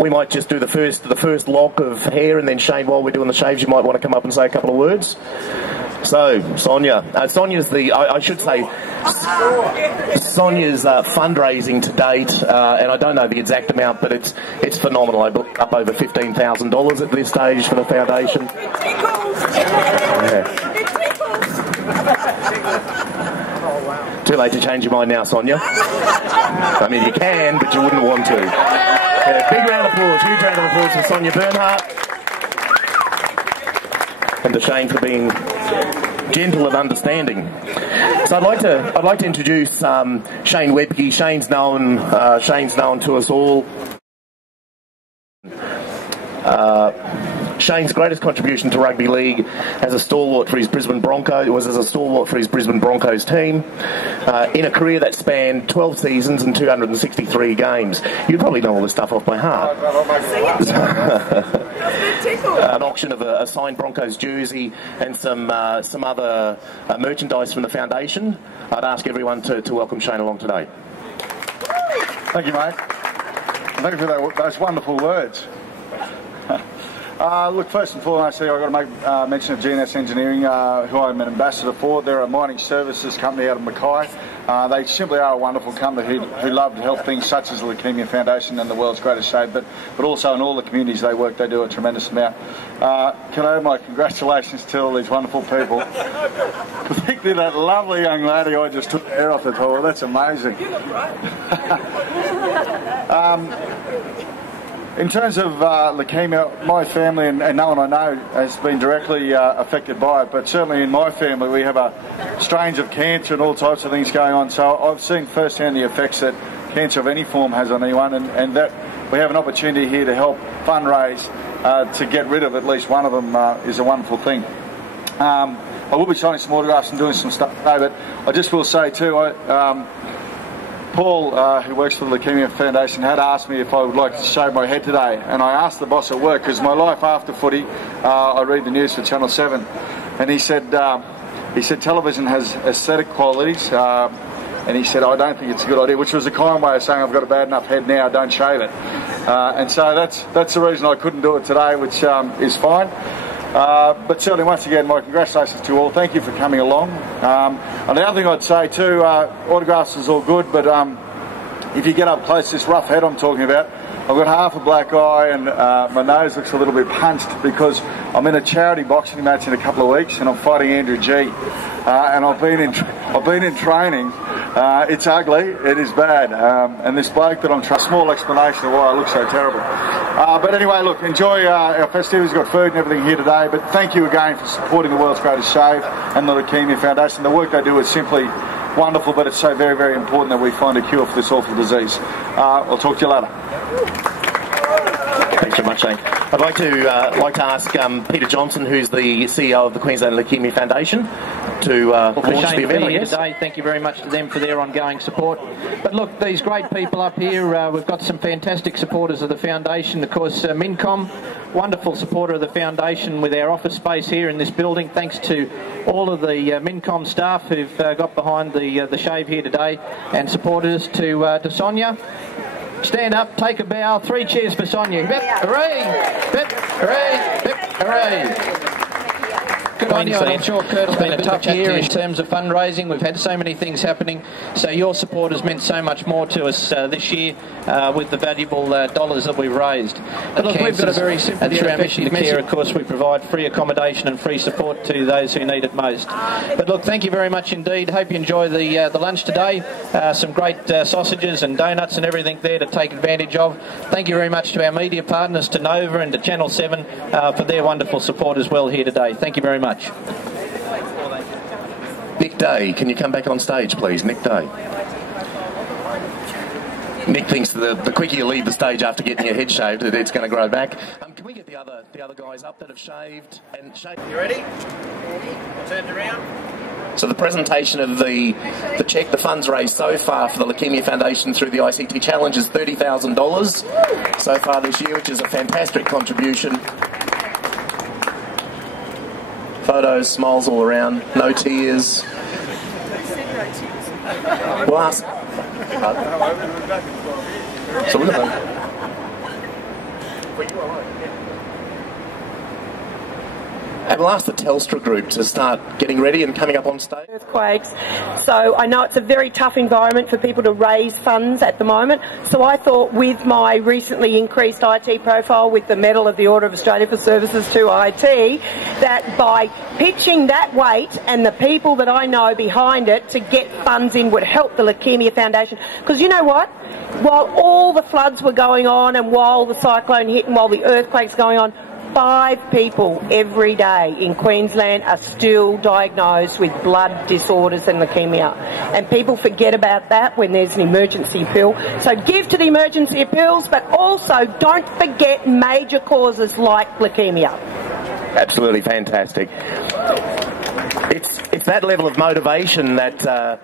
We might just do the first lock of hair, and then Shane, while we're doing the shaves, you might want to come up and say a couple of words. So, Sonja. Sonja's Sonja's fundraising to date, and I don't know the exact amount, but it's phenomenal. I booked up over $15,000 at this stage for the foundation. Yeah. Too late to change your mind now, Sonja. I mean, you can, but you wouldn't want to. Yeah, big round of applause, huge round of applause for Sonja Bernhardt. And to Shane for being gentle and understanding. So I'd like to introduce Shane Webke. Shane's known to us all. Shane's greatest contribution to rugby league as a stalwart for his Brisbane Broncos team, in a career that spanned 12 seasons and 263 games. You probably know all this stuff off by heart. An auction of a signed Broncos jersey and some other merchandise from the foundation. I'd ask everyone to welcome Shane along today. Thank you, mate. Thank you for those wonderful words. Look, first and foremost, I've got to make mention of GNS Engineering, who I'm an ambassador for. They're a mining services company out of Mackay. They simply are a wonderful company who love to help things such as the Leukemia Foundation and the world's greatest shave, but also in all the communities they work, they do a tremendous amount. Can I have my congratulations to all these wonderful people, particularly that lovely young lady I just took the hair off the top. That's amazing. You look great. In terms of leukemia, my family and no one I know has been directly affected by it, but certainly in my family we have strains of cancer and all types of things going on, so I've seen firsthand the effects that cancer of any form has on anyone, and that we have an opportunity here to help fundraise to get rid of at least one of them is a wonderful thing. I will be signing some autographs and doing some stuff today, but I just will say too, Paul, who works for the Leukemia Foundation, had asked me if I would like to shave my head today, and I asked the boss at work, because my life after footy, I read the news for Channel 7, and he said television has aesthetic qualities, and he said, I don't think it's a good idea, which was a kind way of saying I've got a bad enough head now, don't shave it. And so that's the reason I couldn't do it today, which is fine. But certainly, once again, my congratulations to you all. Thank you for coming along. And the other thing I'd say too, autographs is all good, but if you get up close, this rough head I'm talking about, I've got half a black eye and my nose looks a little bit punched because I'm in a charity boxing match in a couple of weeks and I'm fighting Andrew G. And I've been in training. It's ugly. It is bad. And this bloke that I'm trying, small explanation of why I look so terrible. But anyway, look, enjoy our festivities. We've got food and everything here today. But thank you again for supporting the world's greatest shave and the Leukemia Foundation. The work they do is simply wonderful, but it's so very, very important that we find a cure for this awful disease. I'll talk to you later. Thanks very much, Shane. I'd like to ask Peter Johnson, who's the CEO of the Queensland Leukemia Foundation, to launch the event. Here today. Thank you very much to them for their ongoing support. But look, these great people up here, we've got some fantastic supporters of the foundation. Of course, Mincom, wonderful supporter of the foundation with our office space here in this building. Thanks to all of the Mincom staff who've got behind the shave here today and supported us. To Sonja. Stand up, take a bow, 3 cheers for Sonja. Hip, hooray! Hip, hooray! Hip, hooray! Good on you, and I'm sure Kurt's been a tough year in terms of fundraising. We've had so many things happening, so your support has meant so much more to us this year with the valuable dollars that we've raised. But look, we've got a very simple and through our mission to care, of course, we provide free accommodation and free support to those who need it most. But look, thank you very much indeed. Hope you enjoy the lunch today. Some great sausages and donuts and everything there to take advantage of. Thank you very much to our media partners, to Nova and to Channel 7 for their wonderful support as well here today. Thank you very much. Nick Day, can you come back on stage, please? Nick Day. Nick thinks the quicker you leave the stage after getting your head shaved, that it's going to grow back. Can we get the other guys up that have shaved and shaved? You ready? Turned around. So the presentation of the check, the funds raised so far for the Leukemia Foundation through the ICT Challenge is $30,000 so far this year, which is a fantastic contribution. Photos, smiles all around, no tears. We'll ask. So we're going to. And we'll ask the Telstra group to start getting ready and coming up on stage. Earthquakes. So I know it's a very tough environment for people to raise funds at the moment. So I thought with my recently increased IT profile with the Medal of the Order of Australia for Services to IT, that by pitching that weight and the people that I know behind it to get funds in would help the Leukemia Foundation. Because you know what? While all the floods were going on and while the cyclone hit and while the earthquake's going on, 5 people every day in Queensland are still diagnosed with blood disorders and leukemia. And people forget about that when there's an emergency appeal. So give to the emergency appeals, but also don't forget major causes like leukemia. Absolutely fantastic. It's that level of motivation that...